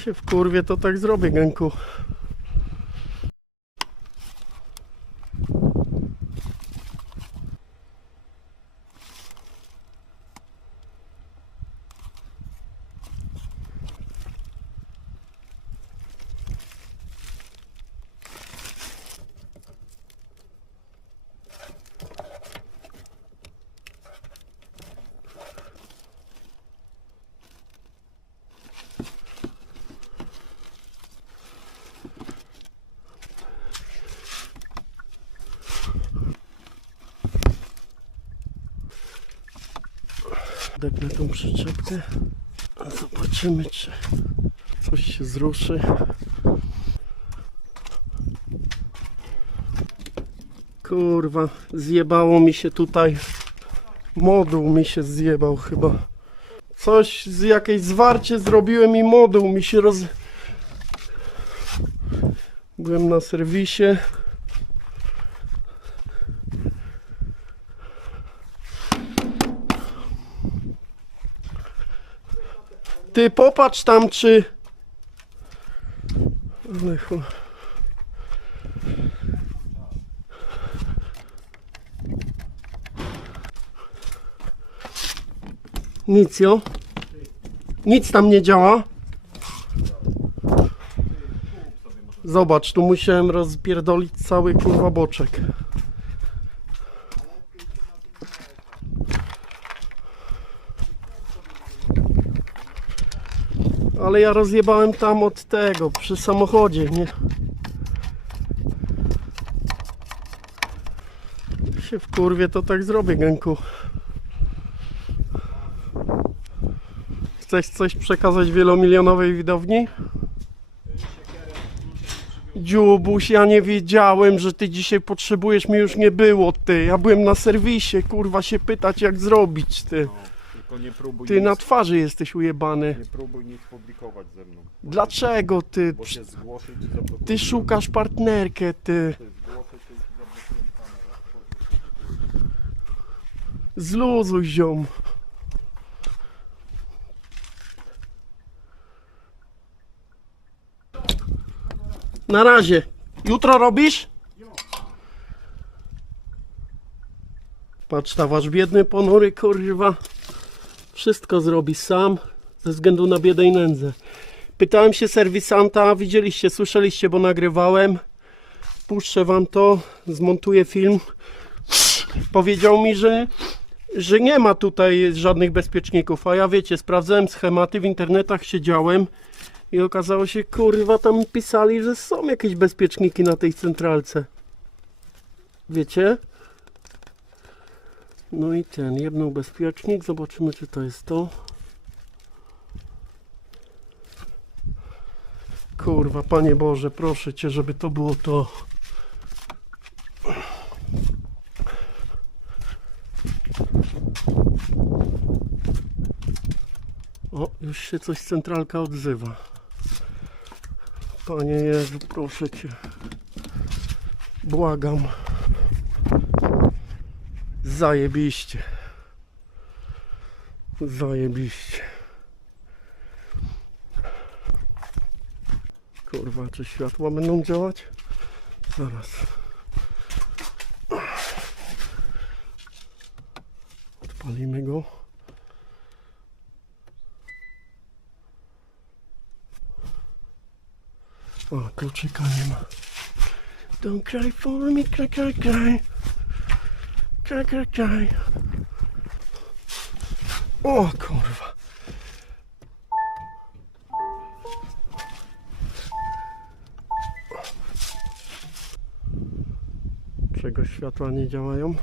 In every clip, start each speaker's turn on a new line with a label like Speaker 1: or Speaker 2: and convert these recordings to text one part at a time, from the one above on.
Speaker 1: się w kurwie, to tak zrobię, Genku. Depnę tą przyczepkę. Zobaczymy, czy coś się zruszy. Kurwa, zjebało mi się tutaj. Moduł mi się zjebał chyba. Coś, z jakieś zwarcie zrobiłem i moduł mi się roz... Byłem na serwisie. Ty popatrz tam, czy. Nic jo. Nic tam nie działa. Zobacz, tu musiałem rozpierdolić cały kurwa boczek. Ale ja rozjebałem tam od tego, przy samochodzie, nie? Się w kurwie, to tak zrobię, Genku. Chcesz coś przekazać wielomilionowej widowni? Dziubuś, ja nie wiedziałem, że ty dzisiaj potrzebujesz, mi już nie było, ty. Ja byłem na serwisie, kurwa, się pytać jak zrobić, ty.
Speaker 2: Tylko nie próbuj
Speaker 1: Ty
Speaker 2: nic,
Speaker 1: na twarzy jesteś ujebany.
Speaker 2: nie próbuj nic publikować ze mną.
Speaker 1: Dlaczego ty?
Speaker 2: Bo się zgłoszę i zablokuję.
Speaker 1: Ty szukasz partnerkę, ty.
Speaker 2: Zgłoszę się i ci zablokuję kamerę.
Speaker 1: Zluzuj ziom. Na razie. Jutro robisz? Patrz, ta wasz biedny ponury, kurwa. Wszystko zrobi sam, ze względu na biedę i nędzę. Pytałem się serwisanta, widzieliście, słyszeliście, bo nagrywałem. Puszczę wam to, zmontuję film. Powiedział mi, że że nie ma tutaj żadnych bezpieczników, a ja wiecie, sprawdzałem schematy, w internetach siedziałem i okazało się, kurwa, tam pisali, że są jakieś bezpieczniki na tej centralce. Wiecie? No i ten, jedną bezpiecznik, zobaczymy czy to jest to. Kurwa, Panie Boże, proszę Cię, żeby to było to. O, już się coś centralka odzywa. Panie Jezu, proszę Cię. Błagam. Zajebiście. Zajebiście. Kurwa, czy światła będą działać? Zaraz. Odpalimy go. O, kluczyka nie ma. Don't cry for me, cry, cry, cry. Cry, cry. O kurwa. Czego światła nie działają?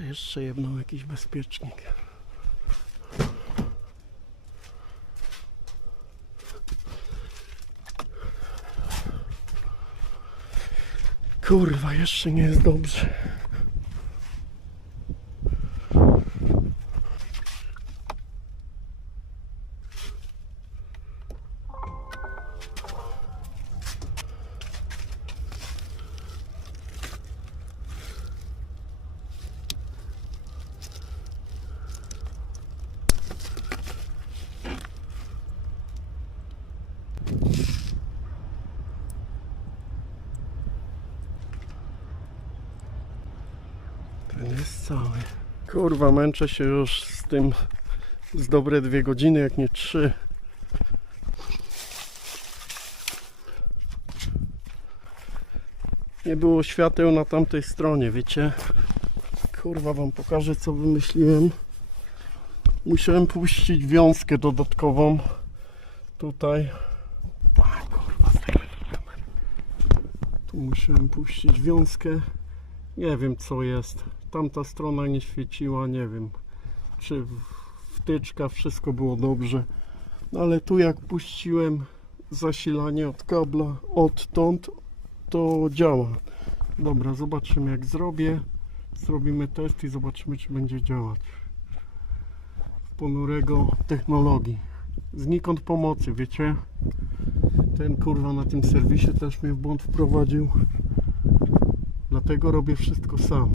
Speaker 1: Jeszcze jedną jakiś bezpiecznik. Kurwa, jeszcze nie jest dobrze. Cały. Kurwa, męczę się już z tym z dobre dwie godziny, jak nie trzy. Nie było świateł na tamtej stronie, wiecie? Kurwa, wam pokażę co wymyśliłem. Musiałem puścić wiązkę dodatkową tutaj. Tu musiałem puścić wiązkę. Nie wiem co jest. Tamta strona nie świeciła, nie wiem. Czy wtyczka, wszystko było dobrze. No ale tu jak puściłem zasilanie od kabla odtąd, to działa. Dobra, zobaczymy jak zrobię. Zrobimy test i zobaczymy czy będzie działać. Ponurego technologii. Znikąd pomocy, wiecie? Ten kurwa na tym serwisie też mnie w błąd wprowadził. Dlatego robię wszystko sam.